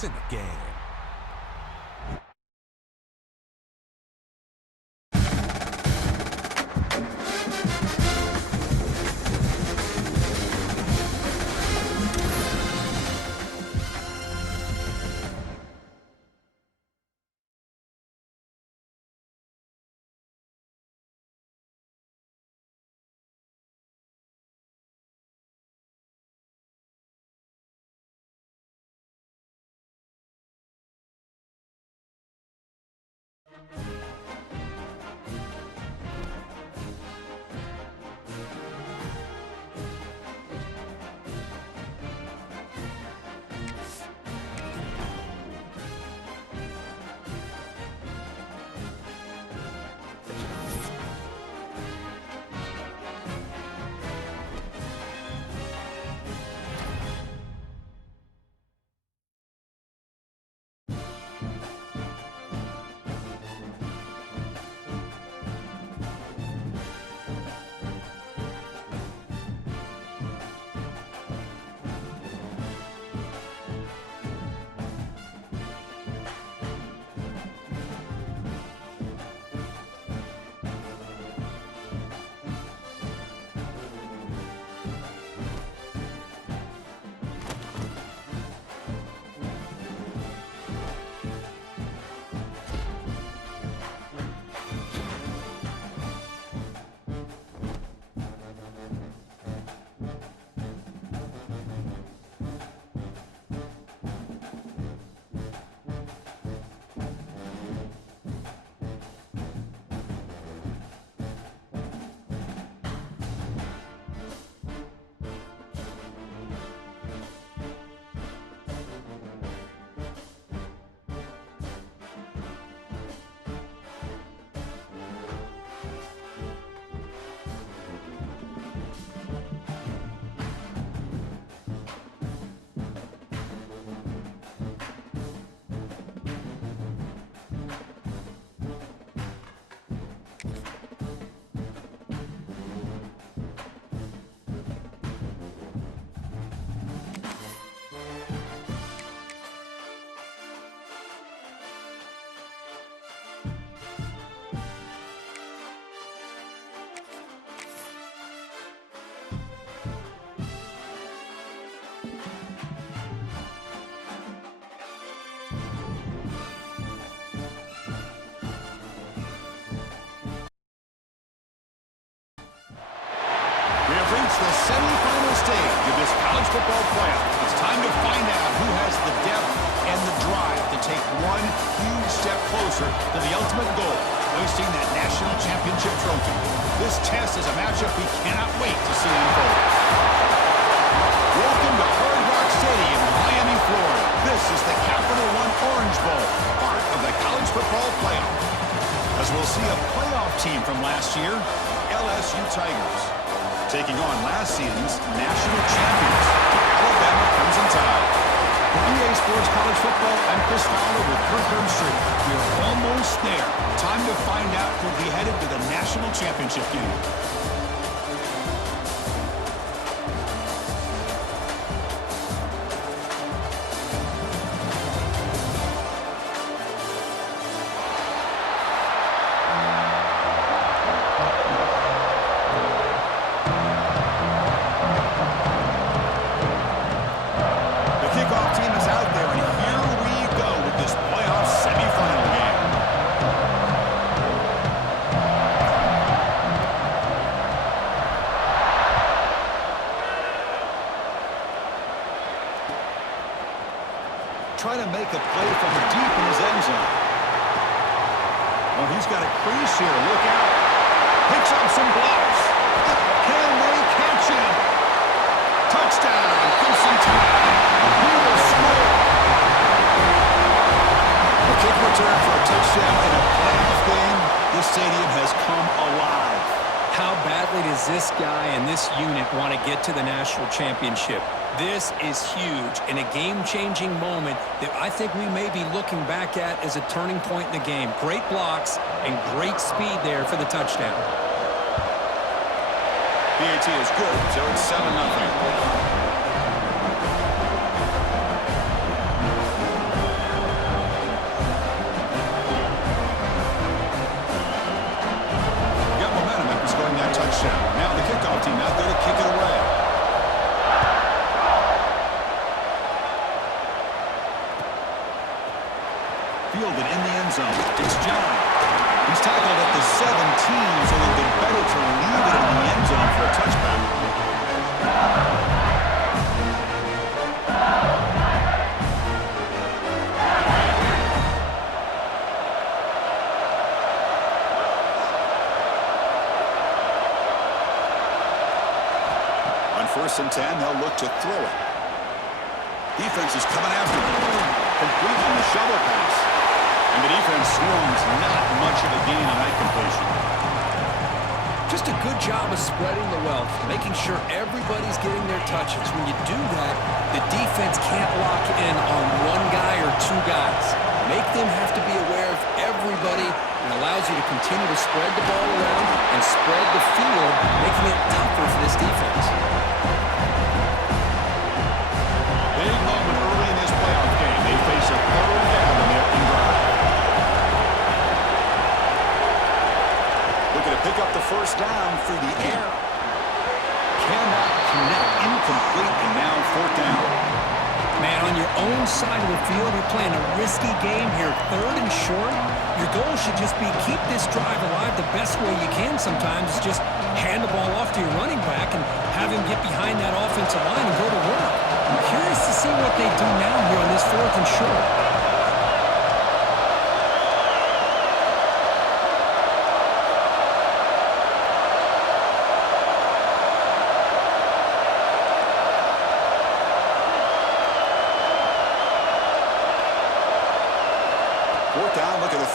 points in the game. We have reached the semifinal stage of this college football playoff. It's time to find out who has the depth and the drive to take one huge step closer to the ultimate goal, hoisting that national championship trophy. This test is a matchup we cannot wait to see unfold. Welcome to Hard Rock Stadium in Miami, Florida. This is the Capital One Orange Bowl, part of the college football playoff. As we'll see a playoff team from last year, LSU Tigers, taking on last season's national champions, Alabama Crimson Tide. For EA Sports College Football, I'm Chris Fowler with Kirk Herbstreit. We're almost there. Time to find out who'll be headed to the national championship game. Trying to make a play from deep in his end zone. Oh, he's got a crease here. Look out. Picks up some blocks. Can they catch him? Touchdown, Crimson Tide. He will score. A kick return for a touchdown in a playoff game. This stadium has come alive. How badly does this guy and this unit want to get to the national championship? This is huge and a game-changing moment that I think we may be looking back at as a turning point in the game. Great blocks and great speed there for the touchdown. PAT is good, so it's 7-0. so it would be better to leave it in the end zone for a touchback. On 1st and 10, they'll look to throw it. Defense is coming after them. Complete on the shovel pass. And the defense swarms not much of a gain on that completion. Just a good job of spreading the wealth, making sure everybody's getting their touches. When you do that, the defense can't lock in on one guy or two guys. Make them have to be aware of everybody and allows you to continue to spread the ball around and spread the field, making it tougher for this defense. Big moment early in this playoff game. They face a third down in their own drive. Looking to pick up the first down through the air. Cannot connect. Incomplete, and now 4th down. Man, on your own side of the field, you're playing a risky game here, 3rd and short. Your goal should just be keep this drive alive the best way you can sometimes. Is just hand the ball off to your running back and have him get behind that offensive line and go to work. I'm curious to see what they do now here on this 4th and short.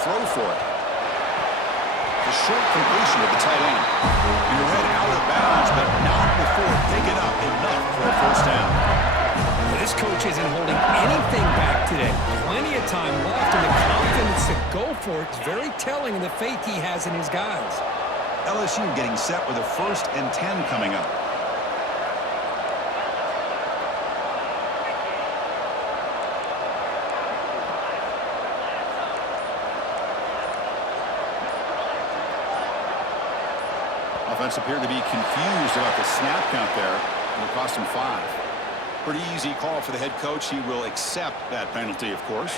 Throw for it. The short completion of the tight end. You're head out of bounds, but not before picking up enough for a first down. This coach isn't holding anything back today. Plenty of time left, and the confidence to go for it is very telling of the faith he has in his guys. LSU getting set with a 1st and 10 coming up. Offense appeared to be confused about the snap count there. It'll cost him 5. Pretty easy call for the head coach. He will accept that penalty, of course.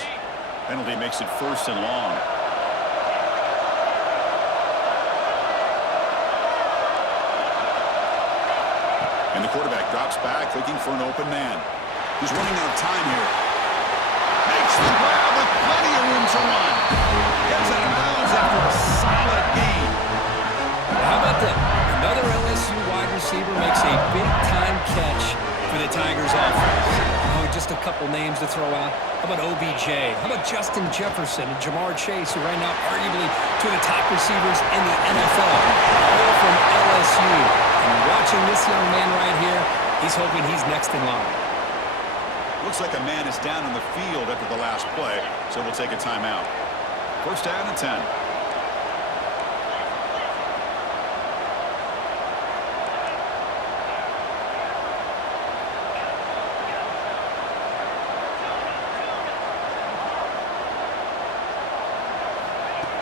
Penalty makes it 1st and long. And the quarterback drops back, looking for an open man. He's running out of time here. Makes the grab with plenty of room to run. Gets out of bounds after a solid gain. How about that? Another LSU wide receiver makes a big-time catch for the Tigers offense. Oh, just a couple names to throw out. How about OBJ? How about Justin Jefferson and Jamar Chase, who right now arguably two of the top receivers in the NFL, all from LSU. And watching this young man right here, he's hoping he's next in line. Looks like a man is down on the field after the last play, so we'll take a timeout. 1st down and 10.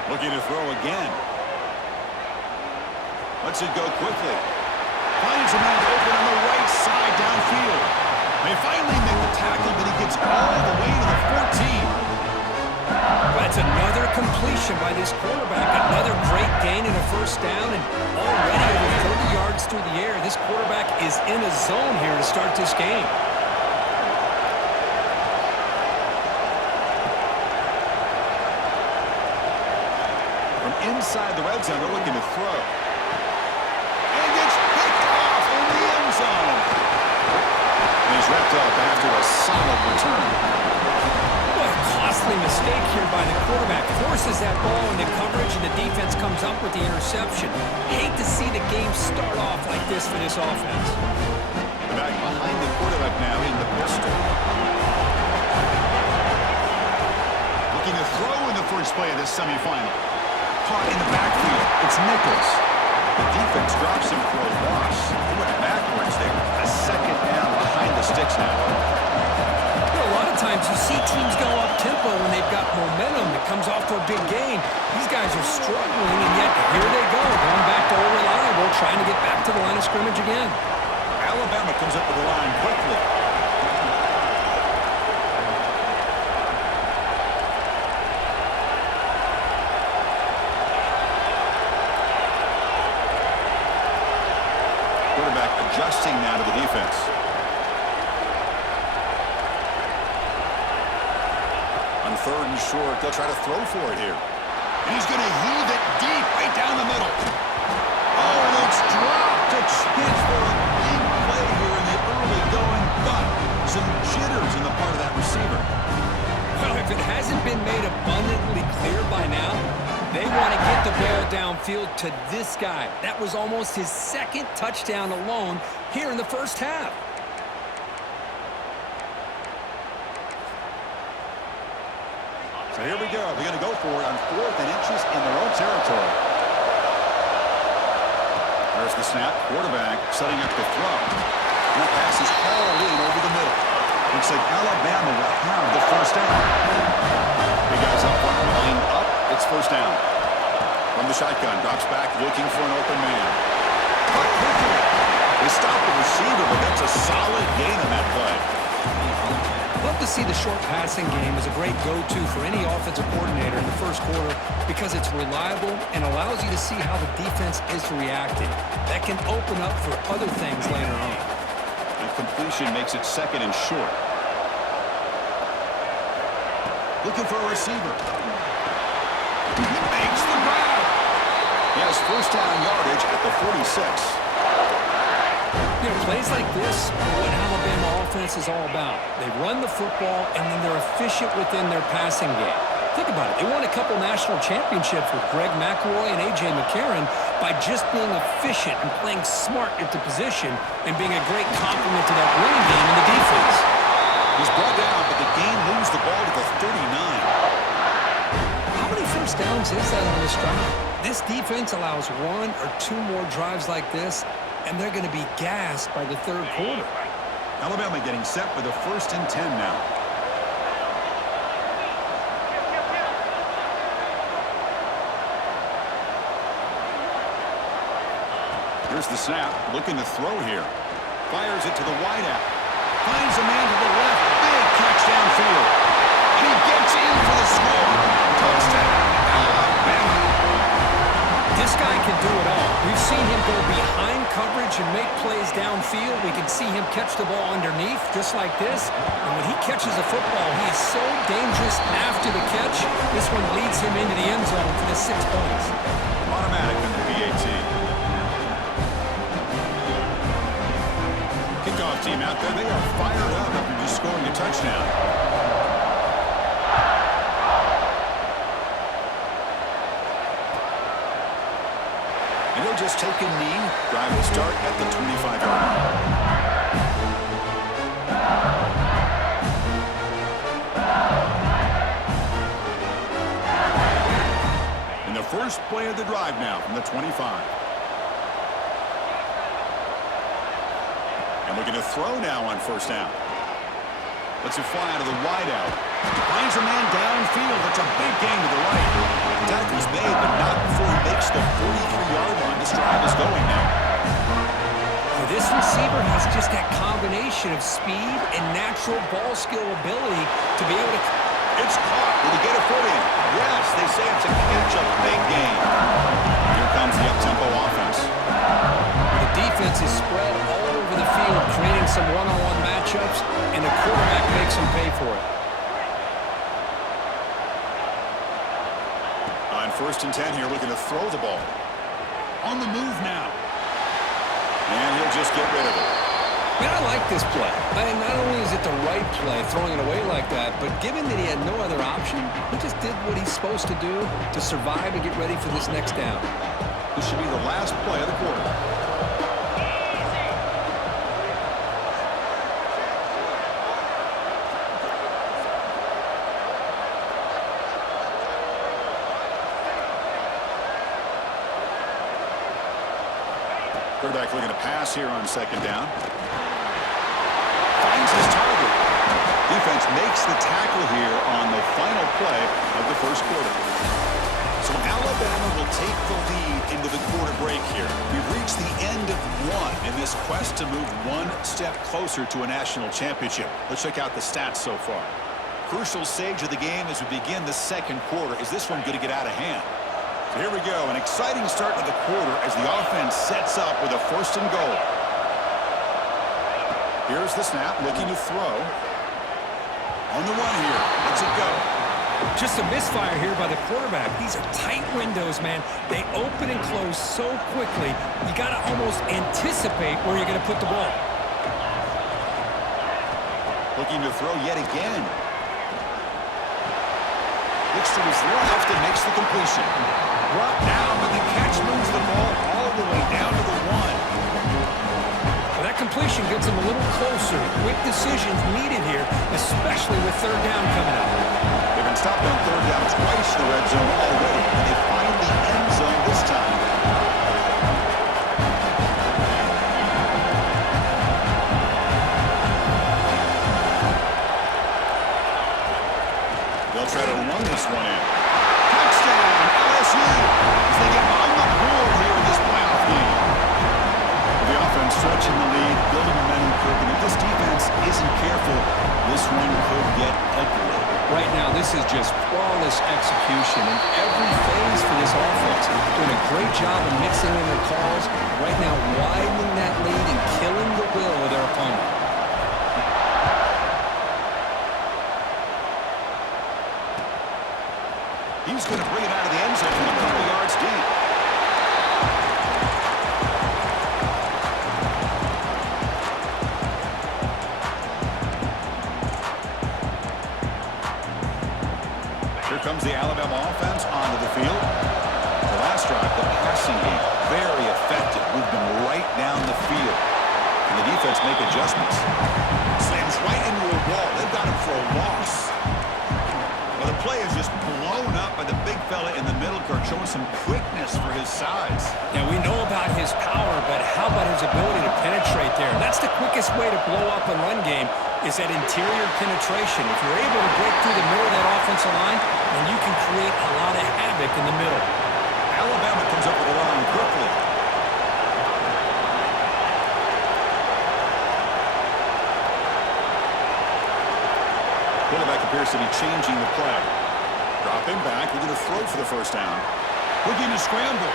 Looking to throw again. Lets it go quickly. Finds a man open on the right side downfield. They finally make the tackle, but he gets all the way to the 14. That's another completion by this quarterback. Another great gain and a 1st down, and already over 30 yards through the air. This quarterback is in a zone here to start this game. Inside the red zone, they're looking to throw. And gets picked off in the end zone. And he's wrapped up after a solid return. What a costly mistake here by the quarterback. Forces that ball into coverage, and the defense comes up with the interception. Hate to see the game start off like this for this offense. The back behind the quarterback now in the pistol. Looking to throw in the first play of this semifinal. Caught in the backfield. It's Nichols. The defense drops him for a loss. He went backwards there. A 2nd down behind the sticks now. A lot of times you see teams go up-tempo when they've got momentum that comes off to a big gain. These guys are struggling, and yet here they go, going back to old reliable, trying to get back to the line of scrimmage again. Alabama comes up with the line quickly. Quarterback adjusting now to the defense. On 3rd and short, they'll try to throw for it here. And he's going to heave it deep right down the middle. Oh, and it's dropped. A chance for a big play here in the early going, but some jitters on the part of that receiver. Well, if it hasn't been made abundantly clear by now, they want to get the ball downfield to this guy. That was almost his 2nd touchdown alone here in the first half. So here we go. They're going to go for it on 4th and inches in their own territory. There's the snap. Quarterback setting up the throw. And that pass is hauled in over the middle. Looks like Alabama will have the first down. Big guys up front, lined up. It's first down. From the shotgun, drops back, looking for an open man. Caught quickly. They stop the receiver, but that's a solid gain on that play. Love to see the short passing game as a great go-to for any offensive coordinator in the first quarter because it's reliable and allows you to see how the defense is reacting. That can open up for other things later on. And completion makes it 2nd and short. Looking for a receiver. He makes the grab. He has first down yardage at the 46. You know, plays like this are what Alabama offense is all about. They run the football, and then they're efficient within their passing game. Think about it. They won a couple national championships with Greg McElroy and A.J. McCarron by just being efficient and playing smart at the position and being a great complement to that running game in the defense. He's brought down, but the game moves the ball to the 39. How many first downs is that on this drive? This defense allows 1 or 2 more drives like this, and they're going to be gassed by the 3rd quarter. Alabama getting set for the 1st and 10 now. Here's the snap, looking to throw here. Fires it to the wideout. Finds a man to the left. Big catch downfield. And he gets in for the score. Touchdown, Alabama. This guy can do it all. We've seen him go behind coverage and make plays downfield. We can see him catch the ball underneath, just like this. And when he catches the football, he is so dangerous after the catch. This one leads him into the end zone for the 6 points. Automatic in the PAT. Kickoff team out there, they are fired up after just scoring a touchdown. And he'll just take a knee. Drive will start at the 25-yard line. And the first play of the drive now from the 25. And looking to throw now on first down. Lets it fly out of the wideout. Finds a man downfield. That's a big gain to the right. The tackle's made, but not before he makes the 43-yard line. This drive is going now. This receiver has just that combination of speed and natural ball skill ability to be able to... It's caught. Will he get a foot in? Yes, they say it's a catch, a big gain. Here comes the up-tempo offense. The defense is spread all over the field, creating some one-on-one matchups, and the quarterback makes them pay for it. On 1st and 10 here, looking to throw the ball. On the move now. And he'll just get rid of it. Man, I like this play. Not only is it the right play, throwing it away like that, but given that he had no other option, he just did what he's supposed to do to survive and get ready for this next down. This should be the last play of the quarter. Quarterback looking to pass here on 2nd down. Finds his target. Defense makes the tackle here on the final play of the first quarter. So Alabama will take the lead into the quarter break here. We've reached the end of one in this quest to move one step closer to a national championship. Let's check out the stats so far. Crucial stage of the game as we begin the 2nd quarter. Is this one going to get out of hand? So here we go, an exciting start to the quarter as the offense sets up with a 1st and goal. Here's the snap, looking to throw. On the run here. Lets it go. Just a misfire here by the quarterback. These are tight windows, man. They open and close so quickly, you got to almost anticipate where you're going to put the ball. Looking to throw yet again. Looks to his left and makes the completion. Brought down, but the catch moves the ball all the way down to the 1. Well, that completion gets him a little closer. Quick decisions needed here, especially with third down coming up. They've been stopped on third down twice in the red zone already, and they find the end zone this time. They'll try to run this one in. Touchdown, LSU, as they get on the board here in this playoff game. The offense stretching the lead, building momentum curve, and if this defense isn't careful, this one could get ugly. Right now, this is just flawless execution in every phase for this offense. Doing a great job of mixing in their calls. Right now, widening that lead and killing the will of their opponent. He's going to bring it out of the end zone from a couple yards deep. Here comes the Alabama offense onto the field. The last drive, the passing game, very effective. Moved them right down the field. And the defense make adjustments. Slams right into a wall. They've got him for a loss. Well, the play is just blown up by the big fella in the middle, Kirk, showing some quickness for his size. Yeah, we know about his power, but how about his ability to penetrate there? That's the quickest way to blow up a run game, is that interior penetration. If you're able to break through the middle of that offensive line, then you can create a lot of havoc in the middle. Alabama comes up with a line quickly. Quarterback appears to be changing the play. Dropping back, looking to throw for the first down. Looking to scramble.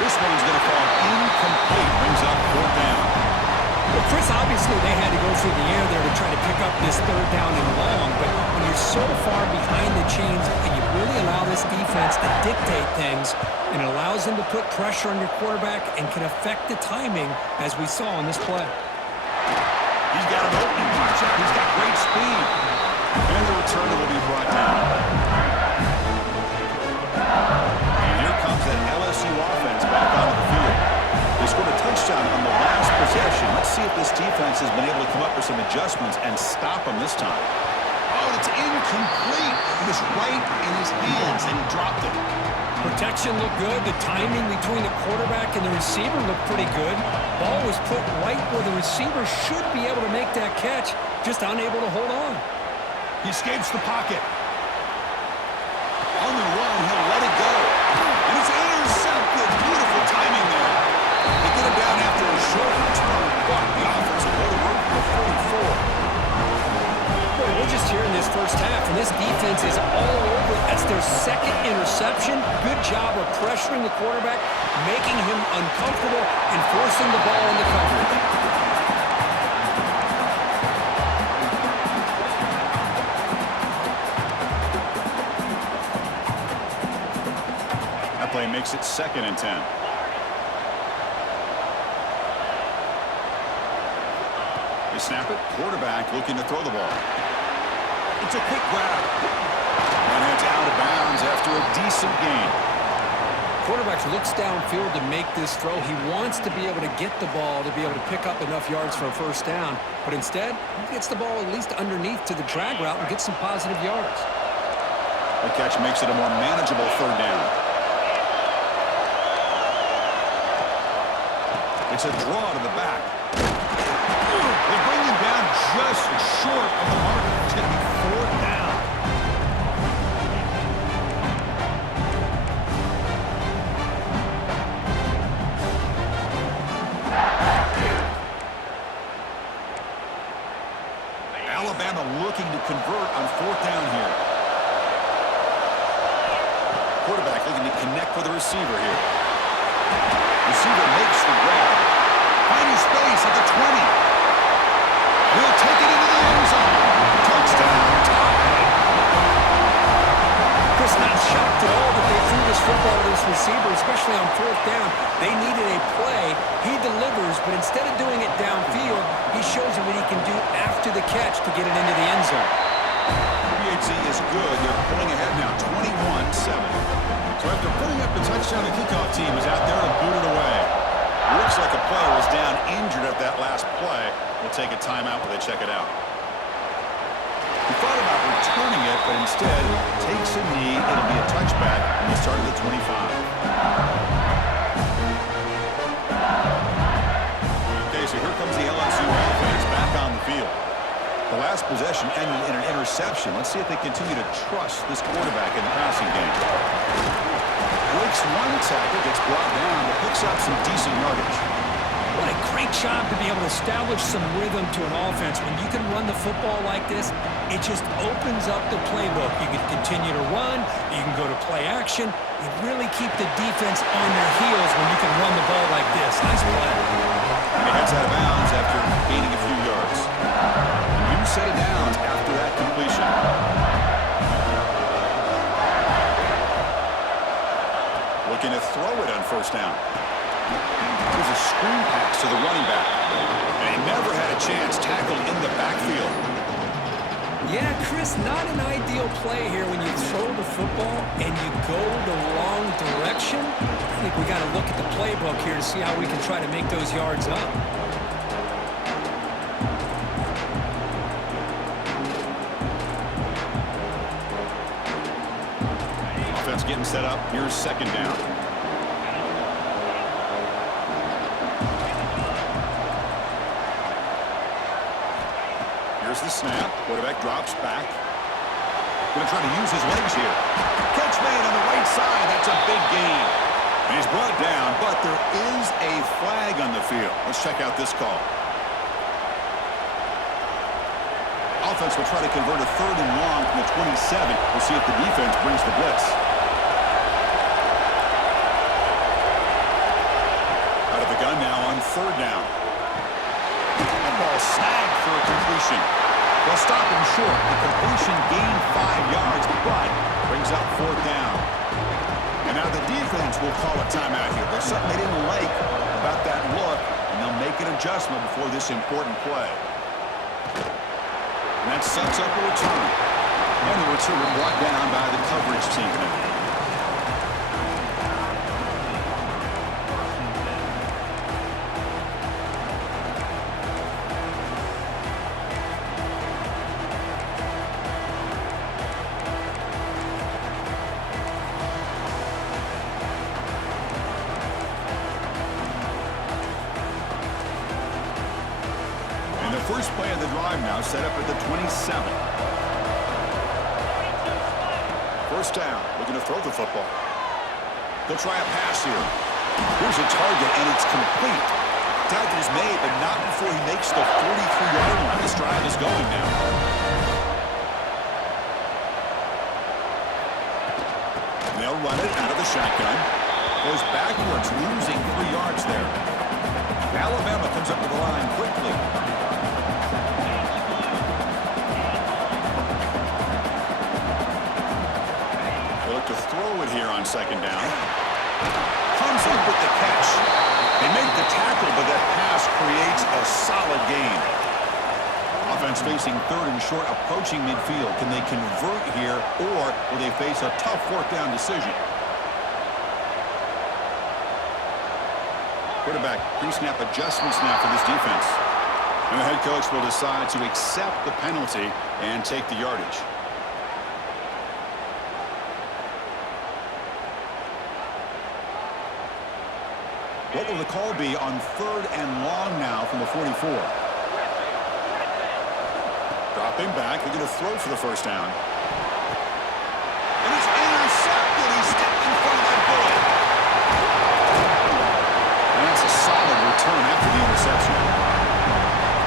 This one's going to fall incomplete. Brings up fourth down. Well, Chris, obviously they had to go through the air there to try to pick up this third down and long, but when you're so far behind the chains and you really allow this defense to dictate things, and it allows them to put pressure on your quarterback and can affect the timing, as we saw in this play. He's got an opening. Watch out. He's got great speed. And the returner will be brought down. And here comes that LSU offense back onto the field. They scored a touchdown on the last possession. Let's see if this defense has been able to come up with some adjustments and stop them this time. Oh, it's incomplete. It was right in his hands, and he dropped it. Protection looked good. The timing between the quarterback and the receiver looked pretty good. Ball was put right where the receiver should be able to make that catch, just unable to hold on. He escapes the pocket. On the run, he'll let it go. And it's intercepted. Beautiful timing there. They get him down after a short return, but the offense will go to work for 44. Boy, we're just here in this first half, and this defense is all over. That's their second interception. Good job of pressuring the quarterback, making him uncomfortable, and forcing the ball into coverage. That play makes it 2nd and 10. They snap it. Quarterback looking to throw the ball. It's a quick grab. And it's out of bounds after a decent gain. Quarterback looks downfield to make this throw. He wants to be able to get the ball to be able to pick up enough yards for a first down. But instead, he gets the ball at least underneath to the drag route and gets some positive yards. The catch makes it a more manageable third down. It's a draw to the back. They bring him down just short of the mark. It's going to be fourth down. Alabama looking to convert on fourth down here. Quarterback looking to connect with the receiver here. Receiver makes the grab. Finding space at the 20. football to this receiver, especially on fourth down. They needed a play. He delivers, but instead of doing it downfield, he shows them what he can do after the catch to get it into the end zone. PAT is good. They're pulling ahead now, 21-7. So after putting up the touchdown, the kickoff team is out there to boot it away. Looks like a player was down injured at that last play. We'll take a timeout while they check it out. He thought about returning it, but instead takes a knee. It'll be a touchback when they start at the 25. Okay, so here comes the LSU offense back on the field. The last possession ended in an interception. Let's see if they continue to trust this quarterback in the passing game. Breaks one tackle, gets brought down, but picks up some decent yardage. What a great job to be able to establish some rhythm to an offense. When you can run the football like this, it just opens up the playbook. You can continue to run. You can go to play action. You really keep the defense on their heels when you can run the ball like this. Nice play. And he heads out of bounds after gaining a few yards. A new set of downs after that completion. Looking to throw it on first down. There's a screen pass to the running back. And he never had a chance tackled in the backfield. Yeah, Chris, not an ideal play here when you throw the football and you go the wrong direction. I think we got to look at the playbook here to see how we can try to make those yards up. Offense getting set up. Here's second down. Here's the snap. Quarterback drops back. Going to try to use his legs here. Catch made on the right side. That's a big gain. And he's brought down, but there is a flag on the field. Let's check out this call. Offense will try to convert a third and long from the 27. We'll see if the defense brings the blitz. Out of the gun now on third down. That ball snagged for a completion. They'll stop him short. The completion gained 5 yards, but brings up fourth down. And now the defense will call a timeout here. There's something they didn't like about that look, and they'll make an adjustment before this important play. And that sets up a return. And the return brought down by the coverage team now. First play of the drive now set up at the 27. First down, looking to throw the football. They'll try a pass here. Here's a target, and it's complete. Tackle is made, but not before he makes the 43-yard line. This drive is going now. They'll run it out of the shotgun. Goes backwards, losing 3 yards there. Alabama comes up to the line quickly. To throw it here on second down. Comes up with the catch. They make the tackle, but that pass creates a solid gain. Offense facing third and short, approaching midfield. Can they convert here, or will they face a tough fourth down decision? Quarterback pre-snap adjustments now for this defense. And the head coach will decide to accept the penalty and take the yardage. What will the call be on third and long now from the 44? Dropping back. They're going to throw for the first down. And it's intercepted. He stepped in front of that bullet. And that's a solid return after the interception.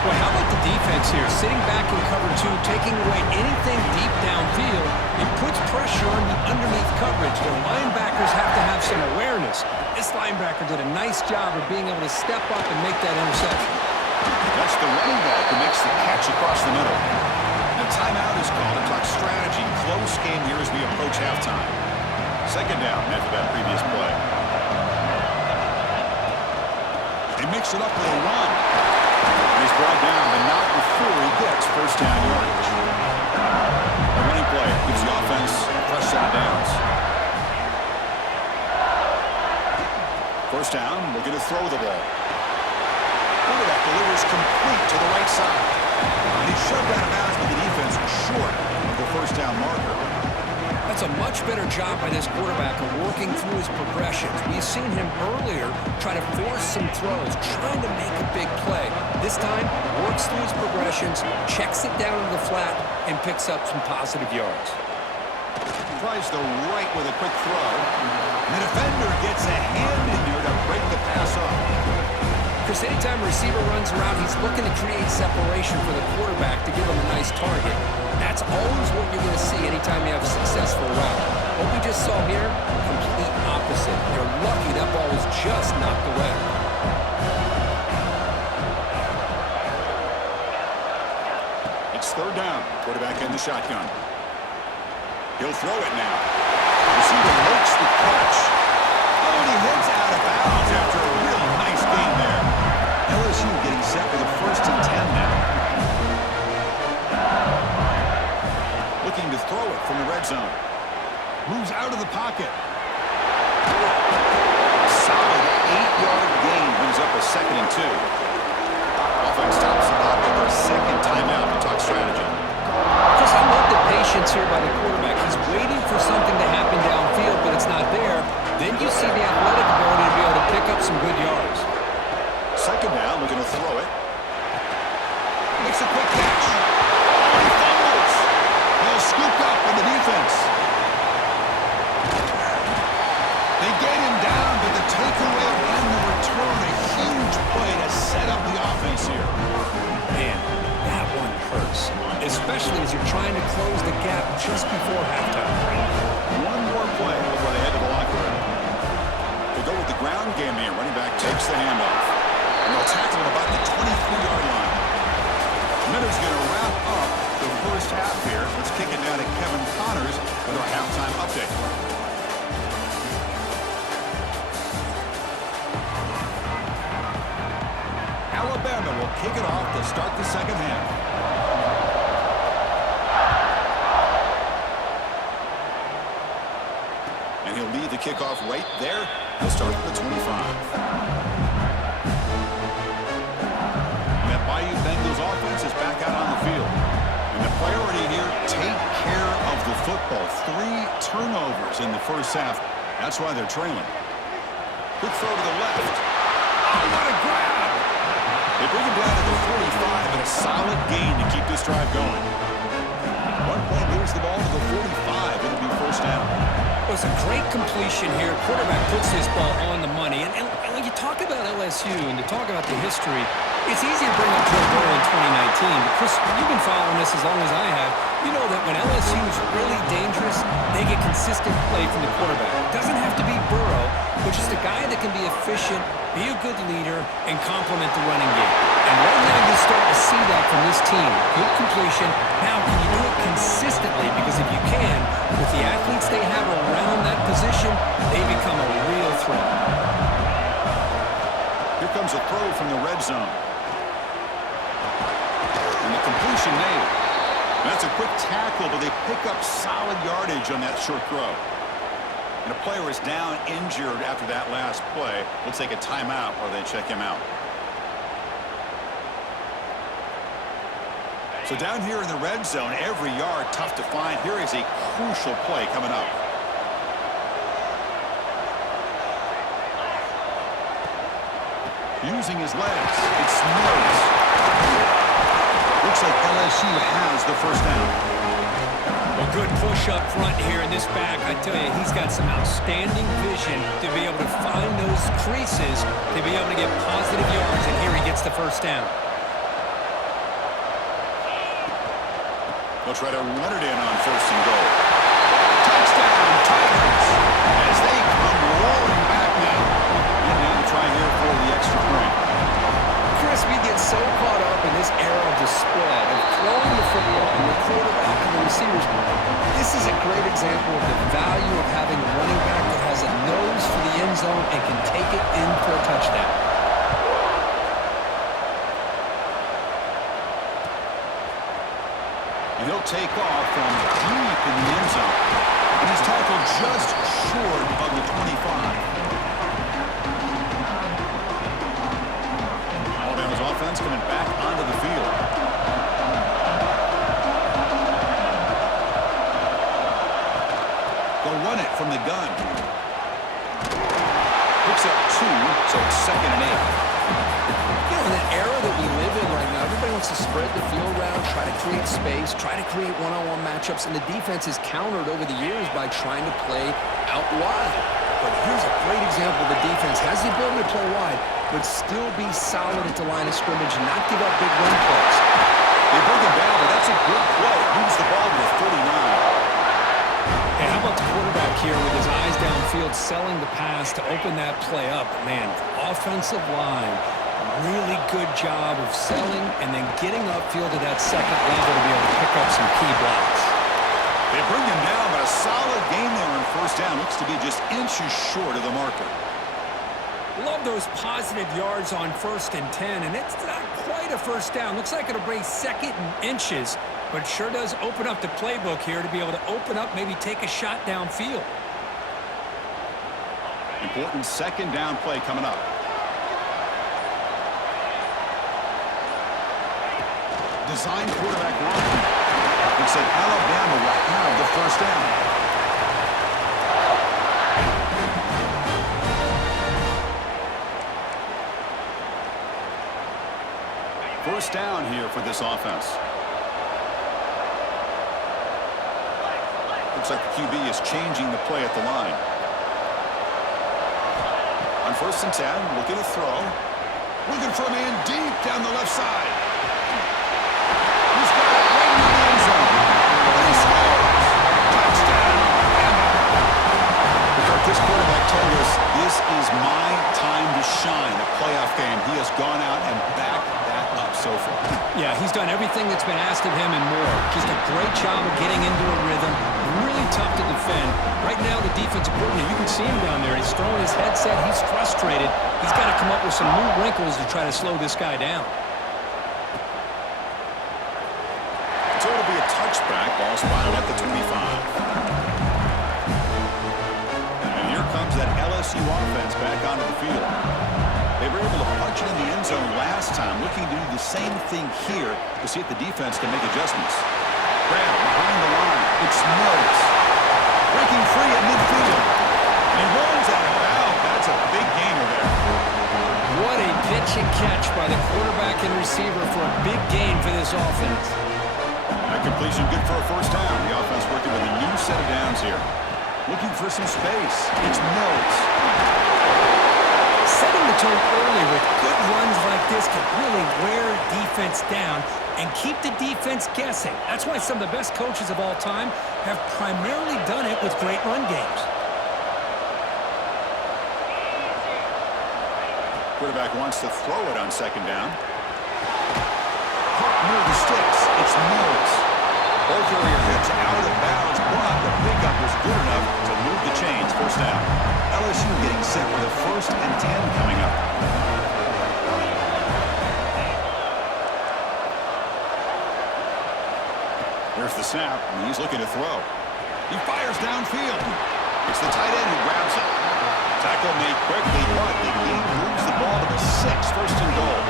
Well, how about the defense here? Sitting back in cover 2, taking away anything deep downfield. It puts pressure on the underneath coverage. The linebackers have to have some awareness. This linebacker did a nice job of being able to step up and make that interception. That's the running back who makes the catch across the middle. The timeout is called. A clock strategy. Close game here as we approach halftime. Second down after that previous play. They mix it up with a run. And he's brought down, but not before he gets first down yardage. A running play gives the offense a fresh set of downs. First down, looking to throw the ball. Quarterback delivers complete to the right side. And he's shoved out of bounds with the defense short of the first down marker. That's a much better job by this quarterback of working through his progressions. We've seen him earlier try to force some throws, trying to make a big play. This time, works through his progressions, checks it down to the flat, and picks up some positive yards. Tries the right with a quick throw. The defender gets a hand in there to break the pass up. Chris, anytime a receiver runs around, he's looking to create separation for the quarterback to give him a nice target. That's always what you're going to see anytime you have a successful route. What we just saw here, complete opposite. They're lucky that ball was just knocked away. It's third down. Quarterback in the shotgun. He'll throw it now. Receiver makes the catch. Oh, and he heads out of bounds after a real nice gain there. LSU getting set for the 1st and 10 now. Looking to throw it from the red zone. Moves out of the pocket. A solid 8-yard gain brings up a 2nd and 2. Offense stops the clock with their second timeout to talk strategy. Just I love the patience here by the quarterback. He's waiting for something to happen downfield, but it's not there. Then you see the athletic ability to be able to pick up some good yards. Second down, looking to throw it. Makes a quick catch. Oh, he fumbles. They'll scoop up in the defense. They get him down, but the takeaway and the return, a huge play to set up the offense here. Man, that one hurts, especially as you're trying to close the gap just before halftime. One more play before they head to the locker room. They go with the ground game here. Running back takes the handoff. And they'll tackle him about the 23-yard line. Miller's going to wrap up the first half here. Let's kick it down to Kevin Connors with our halftime update. Alabama will kick it off to start the second half. And he'll lead the kickoff right there. He'll start at the 25. And that Bayou Bengals offense is back out on the field. And the priority here, take care of the football. 3 turnovers in the first half. That's why they're trailing. Quick throw to the left. Oh, what a grab! They bring him down to the 45, but a solid gain to keep this drive going. One play moves the ball to the 45. It'll be first down. It was a great completion here. Quarterback puts this ball on the money. And when you talk about LSU and to talk about the history, it's easy to bring up Joe Burrow in 2019. But Chris, you've been following this as long as I have. You know that when LSU is really dangerous, they get consistent play from the quarterback. It doesn't have to be Burrow, but just a guy that can be efficient, be a good leader, and complement the running game. And right now you're starting to see that from this team. Good completion. Now, can you do it consistently? Because if you can, with the athletes they have around that position, they become a real threat. Here comes a throw from the red zone. And the completion made. That's a quick tackle, but they pick up solid yardage on that short throw. And a player is down injured after that last play. We'll take a timeout while they check him out. So down here in the red zone, every yard tough to find. Here is a crucial play coming up. Using his legs, it's Mills. Looks like LSU has the first down. A good push up front here in this back. I tell you, he's got some outstanding vision to be able to find those creases, to be able to get positive yards, and here he gets the first down. They'll try to run it in on first and goal. Touchdown, Tigers, as they come roaring back now. And now to try here for the extra point. Chris, we get so caught up in this era of the spread, of throwing the football and the quarterback and the receivers, this is a great example of the value of having a running back that has a nose for the end zone and can take it in for a touchdown. And he'll take off from deep in the end zone. And he's tackled just short of the 25. Alabama's offense coming back onto the field. They'll run it from the gun. Picks up 2, so it's 2nd and 8. You know, in the era that we live in right now, everybody wants to spread the field around, try to create space, try to create one-on-one matchups, and the defense is countered over the years by trying to play out wide. But here's a great example. The defense has the ability to play wide, but still be solid at the line of scrimmage and not give up big run plays. They bring him down, but that's a good play. Moves the ball to the 39. Hey, how about the quarterback here with his eyes downfield, selling the pass to open that play up? Man, offensive line, really good job of selling and then getting upfield to that second level to be able to pick up some key blocks. They bring him down, but a solid game there on first down. Looks to be just inches short of the marker. Love those positive yards on 1st and 10, and it's not quite a first down. Looks like it'll bring 2nd and inches, but sure does open up the playbook here to be able to open up, maybe take a shot downfield. Important 2nd down play coming up. Design quarterback run. Looks like Alabama will have the first down. First down here for this offense. Looks like the QB is changing the play at the line. On 1st and 10, looking to throw. Looking for a man deep down the left side. He's got it right in the end zone. And he scores. Touchdown. This quarterback told us this is my time to shine. A playoff game. He has gone out and backed that up so far. Yeah, he's done everything that's been asked of him and more. Just a great job of getting into a rhythm. Really tough to defend. Right now, the defensive coordinator, you can see him down there. He's throwing his headset. He's frustrated. He's got to come up with some new wrinkles to try to slow this guy down. So it'll be a touchback. Ball spotted at the 25. And here comes that LSU offense back onto the field. They were able to punch it in the end zone last time, looking to do the same thing here to see if the defense can make adjustments. Grab behind the line. It's Mills. Breaking free at midfield. And he rolls out of bounds. That's a big gainer there. What a pitch and catch by the quarterback and receiver for a big gain for this offense. That completion good for a first down. The offense working with a new set of downs here. Looking for some space. It's Mills. Setting the tone early with good runs like this can really wear defense down and keep the defense guessing. That's why some of the best coaches of all time have primarily done it with great run games. Quarterback wants to throw it on 2nd down. Hook near the sticks. It's Mills. Ball carrier hits out of bounds, but the pickup was good enough to move the chains. First down. LSU getting set with a 1st and 10 coming up. There's the snap, and he's looking to throw. He fires downfield. It's the tight end who grabs it. Tackle made quickly, but the game moves the ball to the 6, 1st and goal.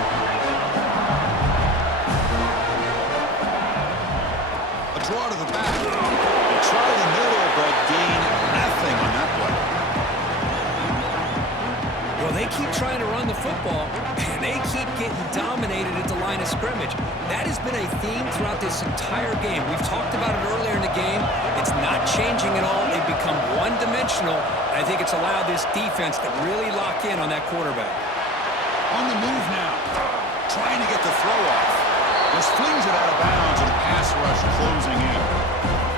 A draw to the back. They try the middle, but gain nothing on that play. Well, they keep trying to run the football, and they keep getting dominated at the line of scrimmage. That has been a theme throughout this entire game. We've talked about it earlier in the game. It's not changing at all. They've become one-dimensional. I think it's allowed this defense to really lock in on that quarterback. On the move now. Trying to get the throw off. Just flings it out of bounds, and a pass rush closing in.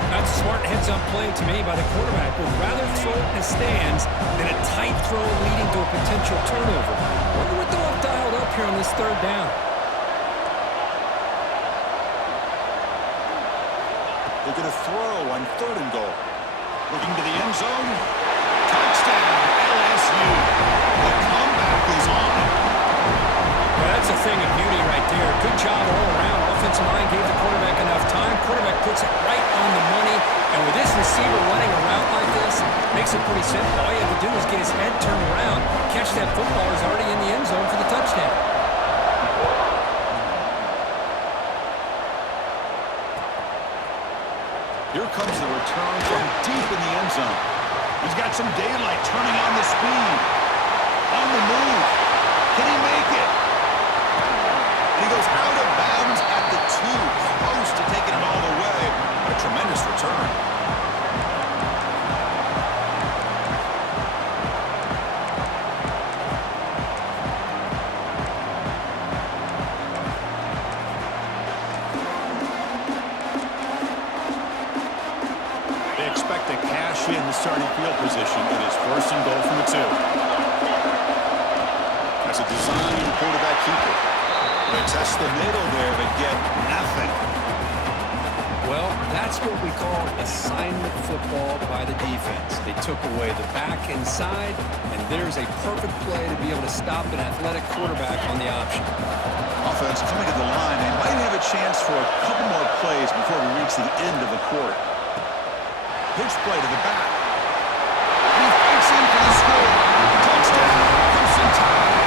That's a smart heads-up play to me by the quarterback. Would rather throw it in the stands than a tight throw leading to a potential turnover. Wonder what they'll have dialed up here on this 3rd down. Looking to throw on 3rd and goal. Looking to the end zone. Touchdown, LSU. The comeback is on. Well, that's a thing of beauty right there. Good job all around. Offensive line gave the quarterback enough time. Quarterback puts it right on the money. And with this receiver running a route like this, makes it pretty simple. All you have to do is get his head turned around, catch that football. He's already in the end zone for the touchdown. Here comes the return from deep in the end zone. He's got some daylight turning on the speed. On the move. Can he make it? He goes out of bounds at the 2. Close to taking it all the way. A tremendous return. They expect to cash in the starting field position. It is 1st and goal from the 2. That's a design quarterback keeper. They test the middle there, but get nothing. Well, that's what we call assignment football by the defense. They took away the back inside, and there's a perfect play to be able to stop an athletic quarterback on the option. Offense coming to the line. They might have a chance for a couple more plays before we reach the end of the quarter. Pitch play to the back. He fights in for the score. Touchdown. Crimson Tide.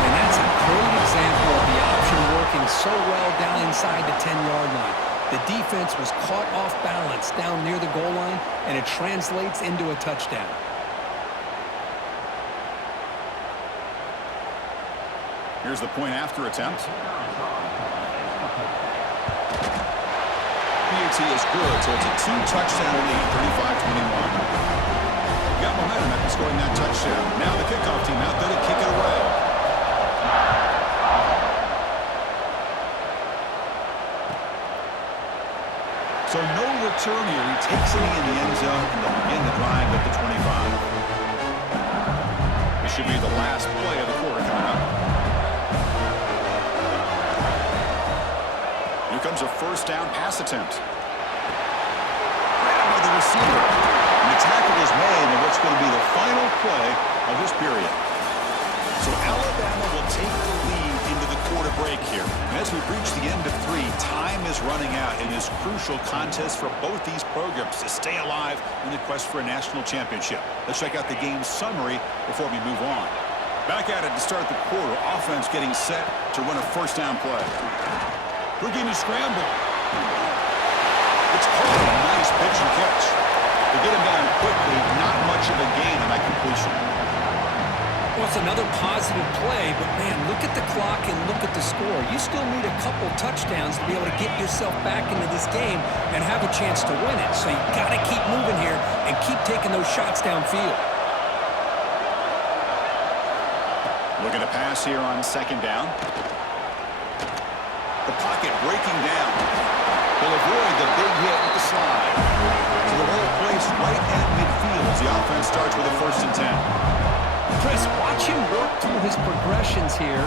And that's a great example of the option working so well down inside the 10-yard line. The defense was caught off balance down near the goal line, and it translates into a touchdown. Here's the point after attempt. PAT is good, so it's a 2-touchdown lead, 35-21. Got momentum after scoring that touchdown. Now the kickoff team out there to kick it away. So no return here. He takes it in the end zone, and they'll begin the drive at the 25. This should be the last play of the quarter coming up. Here comes a 1st down pass attempt. Grabbed by the receiver. And the tackle is made in what's going to be the final play of this period. So Alabama will take the lead into the quarter break here. And as we reach the end of 3, time is running out in this crucial contest for both these programs to stay alive in the quest for a national championship. Let's check out the game summary before we move on. Back at it to start the quarter. Offense getting set to run a 1st down play. Looking to scramble. It's called a nice pitch and catch. To get him down quickly, not much of a gain on that completion. Well, it's another positive play, but man, look at the clock and look at the score. You still need a couple touchdowns to be able to get yourself back into this game and have a chance to win it. So you've got to keep moving here and keep taking those shots downfield. Looking to pass here on 2nd down. The pocket breaking down. He'll avoid the big hit with the slide. So the ball placed right at midfield as the offense starts with a 1st and 10. Chris, watch him work through his progressions here.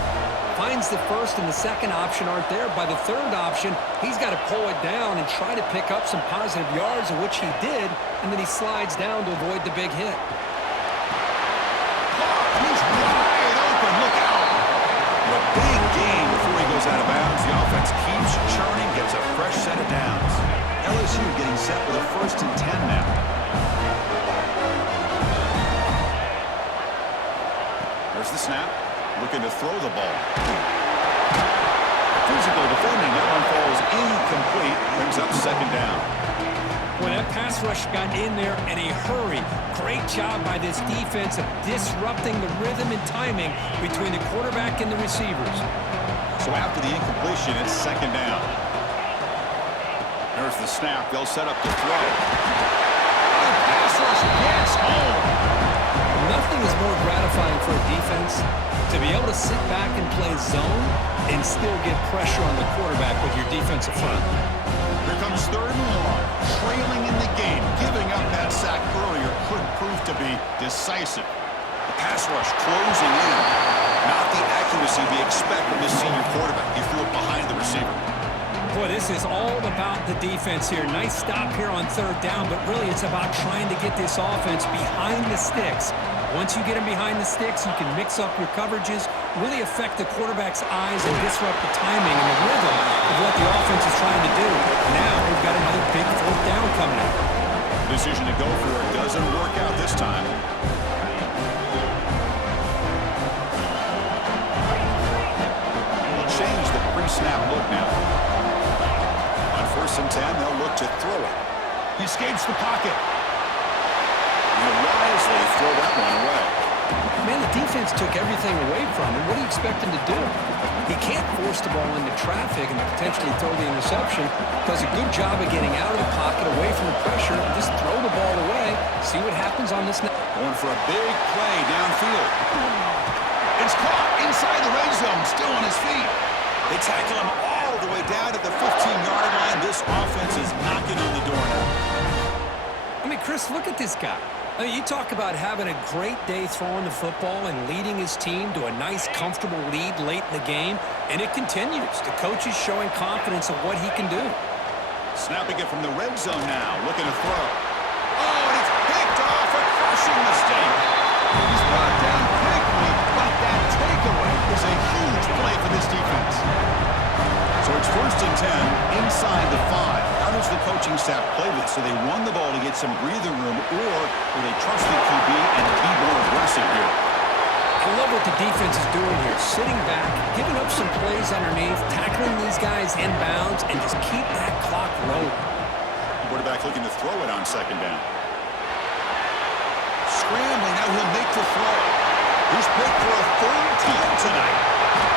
Finds the 1st and the 2nd option aren't there. By the 3rd option, he's got to pull it down and try to pick up some positive yards, of which he did, and then he slides down to avoid the big hit. He's wide open. Look out. A big gain before he goes out of bounds. The offense keeps churning, gets a fresh set of downs. LSU getting set with a 1st and 10 now. There's the snap. Looking to throw the ball. Physical defending. That one falls incomplete. Brings up 2nd down. Well, that pass rush got in there in a hurry. Great job by this defense of disrupting the rhythm and timing between the quarterback and the receivers. So after the incompletion, it's 2nd down. There's the snap. They'll set up to throw. The pass rush gets home. Nothing is more gratifying for a defense to be able to sit back and play zone and still get pressure on the quarterback with your defensive front. Here comes 3rd and 1. Trailing in the game. Giving up that sack earlier could prove to be decisive. The pass rush closing in. Not the accuracy we expect from this senior quarterback. He threw it behind the receiver. Boy, this is all about the defense here. Nice stop here on third down, but really it's about trying to get this offense behind the sticks. Once you get them behind the sticks, you can mix up your coverages, really affect the quarterback's eyes and disrupt the timing and the rhythm of what the offense is trying to do. Now we've got another big fourth down coming up. Decision to go for it doesn't work out this time. We'll change the pre-snap look now. On 1st and 10, they'll look to throw it. He escapes the pocket. And wisely throw that one away. Man, the defense took everything away from him. What do you expect him to do? He can't force the ball into traffic and potentially throw the interception. Does a good job of getting out of the pocket, away from the pressure, and just throw the ball away. See what happens on this. Going for a big play downfield. It's caught inside the red zone, still on his feet. They tackle him all the way down to the 15-yard line. This offense is knocking on the door now. I mean, Chris, look at this guy. I mean, you talk about having a great day throwing the football and leading his team to a nice, comfortable lead late in the game, and it continues. The coach is showing confidence of what he can do. Snapping it from the red zone now, looking to throw. Oh, and it's picked off, a crushing mistake. He's brought down quickly, but that takeaway is a huge play for this defense. So it's 1st and 10 inside the 5. How does the coaching staff play this? Do they run the ball to get some breathing room, or will they trust the QB and be more aggressive here? I love what the defense is doing here. Sitting back, giving up some plays underneath, tackling these guys inbounds, and just keep that clock rolling. Quarterback looking to throw it on 2nd down. Scrambling, now he'll make the throw. He's picked for a 3rd time tonight.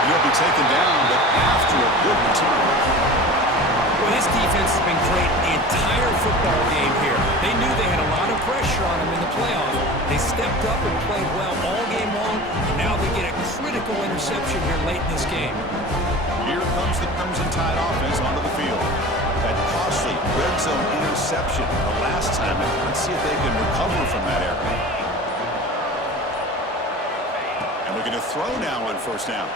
He'll be taken down, but after a good return. Well, this defense has been great the entire football game here. They knew they had a lot of pressure on them in the playoffs. They stepped up and played well all game long, and now they get a critical interception here late in this game. Here comes the Crimson Tide offense onto the field. That costly red zone interception the last time. Let's see if they can recover from that error. And we're going to throw now on 1st down.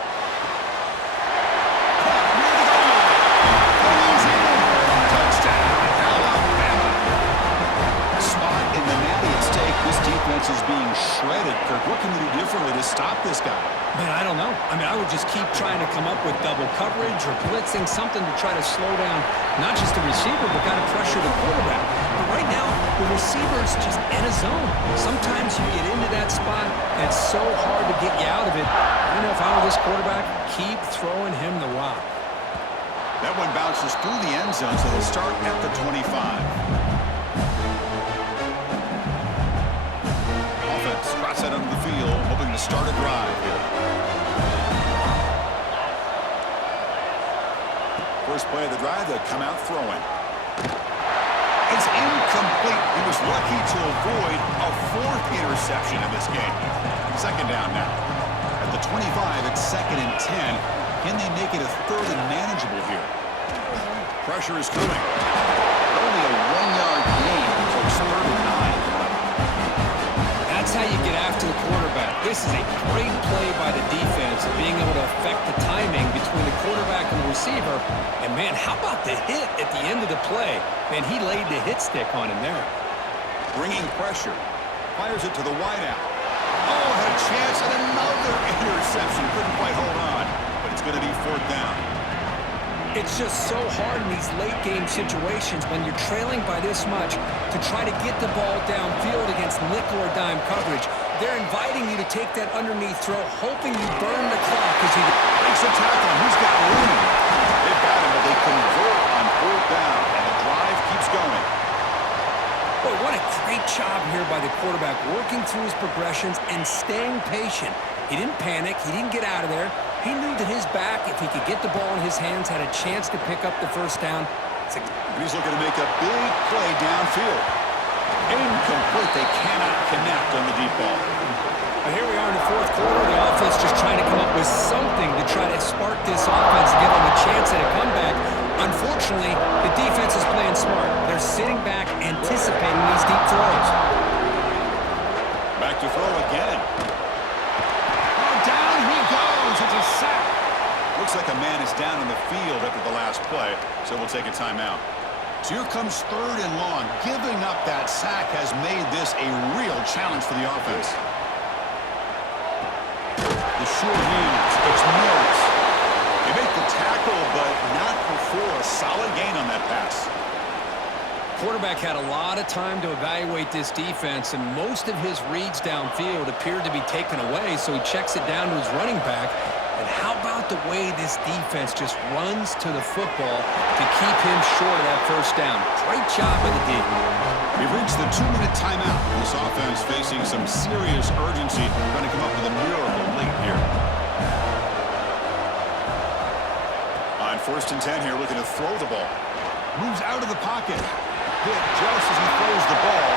This defense is being shredded. Kirk, what can they do differently to stop this guy? Man, I don't know. I mean, I would just keep trying to come up with double coverage or blitzing, something to try to slow down not just the receiver, but kind of pressure the quarterback. But right now, the receiver's just in a zone. Sometimes you get into that spot, and it's so hard to get you out of it. I know if I were this quarterback, keep throwing him the rock. That one bounces through the end zone, so they'll start at the 25. Cross out onto the field, hoping to start a drive here. First play of the drive, they'll come out throwing. It's incomplete. He was lucky to avoid a 4th interception in this game. 2nd down now. At the 25, it's 2nd and 10. Can they make it a 3rd and manageable here? Pressure is coming. Only a 1-yard gain, so it's 3rd and 9. That's how you get after the quarterback. This is a great play by the defense, being able to affect the timing between the quarterback and the receiver. And, man, how about the hit at the end of the play? Man, he laid the hit stick on him there. Bringing pressure. Fires it to the wideout. Oh, had a chance at another interception. Couldn't quite hold on, but it's going to be 4th down. It's just so hard in these late-game situations when you're trailing by this much to try to get the ball downfield against nickel or dime coverage. They're inviting you to take that underneath throw, hoping you burn the clock as you makes a tackle. Who's got room? They've got him, but they convert on 4th down, and the drive keeps going. Boy, what a great job here by the quarterback, working through his progressions and staying patient. He didn't panic. He didn't get out of there. He knew that his back, if he could get the ball in his hands, had a chance to pick up the 1st down. He's looking to make a big play downfield. Incomplete. They cannot connect on the deep ball. But here we are in the 4th quarter. The offense just trying to come up with something to try to spark this offense, give them a chance at a comeback. Unfortunately, the defense is playing smart. They're sitting back, anticipating these deep throws. Back to throw again. Oh, down he goes. It's a sack. Looks like a man is down on the field after the last play, so we'll take a timeout. So here comes 3rd and long. Giving up that sack has made this a real challenge for the offense. The short hands. It's Mills. They make the tackle, but not before a solid gain on that pass. Quarterback had a lot of time to evaluate this defense, and most of his reads downfield appeared to be taken away, so he checks it down to his running back. And how about the way this defense just runs to the football to keep him short of that first down? Great job by the D. We've reached the 2-minute timeout. This offense facing some serious urgency, trying to come up with a miracle late here. On 1st and 10 here, looking to throw the ball. Moves out of the pocket. Hit just as he throws the ball.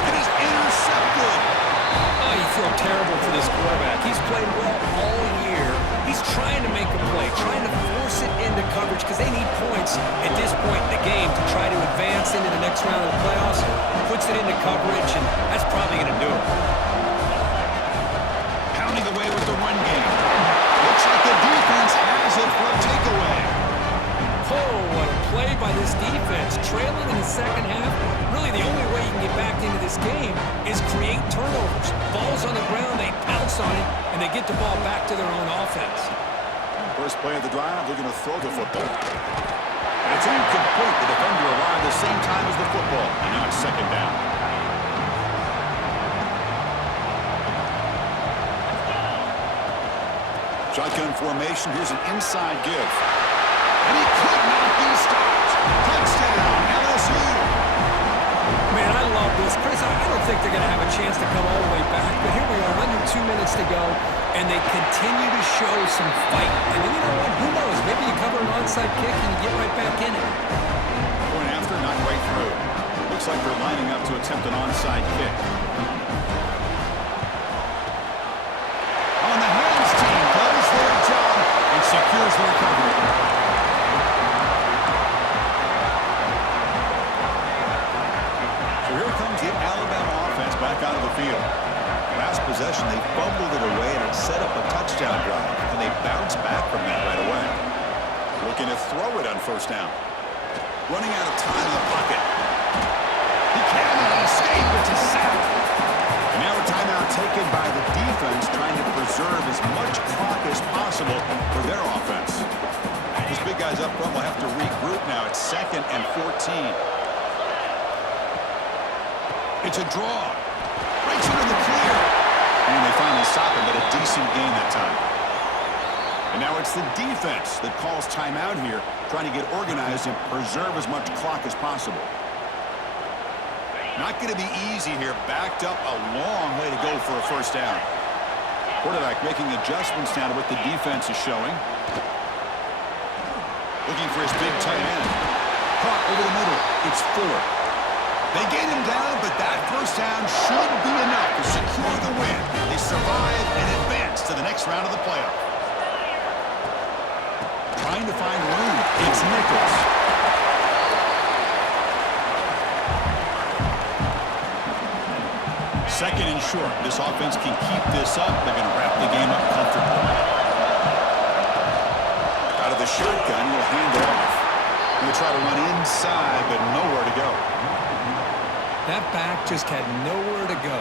It is intercepted. Oh, you feel terrible for this quarterback. He's played well all year. He's trying to make a play, trying to force it into coverage because they need points at this point in the game to try to advance into the next round of the playoffs. Puts it into coverage, and that's probably going to do it. Pounding away with the run game. Looks like the defense has it for a takeaway. Oh, what a play by this defense. Trailing in the second half, really the only way you can get back into this game is create turnovers. Ball's on the ground, they pounce on it, and they get the ball back to their own offense. First play of the drive, looking to throw the football. And it's incomplete. The defender arrived at the same time as the football, and now it's 2nd down. Shotgun formation. Here's an inside give. And he could not be stopped. Touchdown, LSU. Man, I love this. Chris, I don't think they're going to have a chance to come all the way back, but here we are, under 2 minutes to go, and they continue to show some fight. And then, you know what? Who knows? Maybe you cover an onside kick and you get right back in it. Point after, not right through. Looks like they're lining up to attempt an onside kick. On the hands team does their job and secures the recovery. The Alabama offense back out of the field. Last possession, they fumbled it away, and it set up a touchdown drive, and they bounced back from that right away. Looking to throw it on 1st down. Running out of time in the pocket. He cannot escape. It's a sack. And now a timeout taken by the defense, trying to preserve as much clock as possible for their offense. These big guys up front will have to regroup now. It's 2nd and 14. It's a draw. Breaks it in the clear. And they finally stop him, but a decent gain that time. And now it's the defense that calls timeout here, trying to get organized and preserve as much clock as possible. Not going to be easy here. Backed up a long way to go for a 1st down. Quarterback making adjustments now to what the defense is showing. Looking for his big tight end. Caught over the middle. It's 4. They gain him down, but that 1st down should be enough to secure the win. They survive and advance to the next round of the playoff. Trying to find room. It's Nichols. Second and short. This offense can keep this up. They're going to wrap the game up comfortably. Out of the shotgun, he'll hand it off. He'll try to run inside, but nowhere to go. That back just had nowhere to go.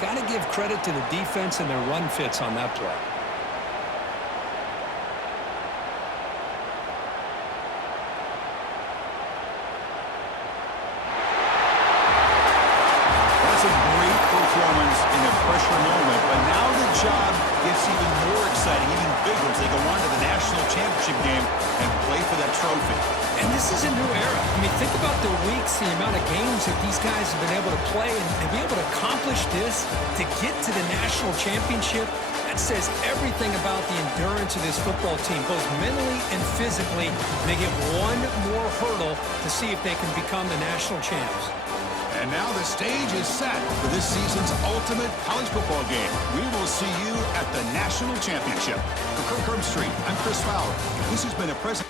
Got to give credit to the defense and their run fits on that play. That's a great performance in a pressure moment, but now the job gets even more exciting, even bigger as they go on to the national championship game and play for that trophy. And this is a new era. I mean, think about the weeks, the amount of games that these guys have been able to play, and to be able to accomplish this, to get to the national championship, that says everything about the endurance of this football team, both mentally and physically. They get one more hurdle to see if they can become the national champs. And now the stage is set for this season's ultimate college football game. We will see you at the national championship. For Kirk Herbstreit, I'm Chris Fowler. This has been a present.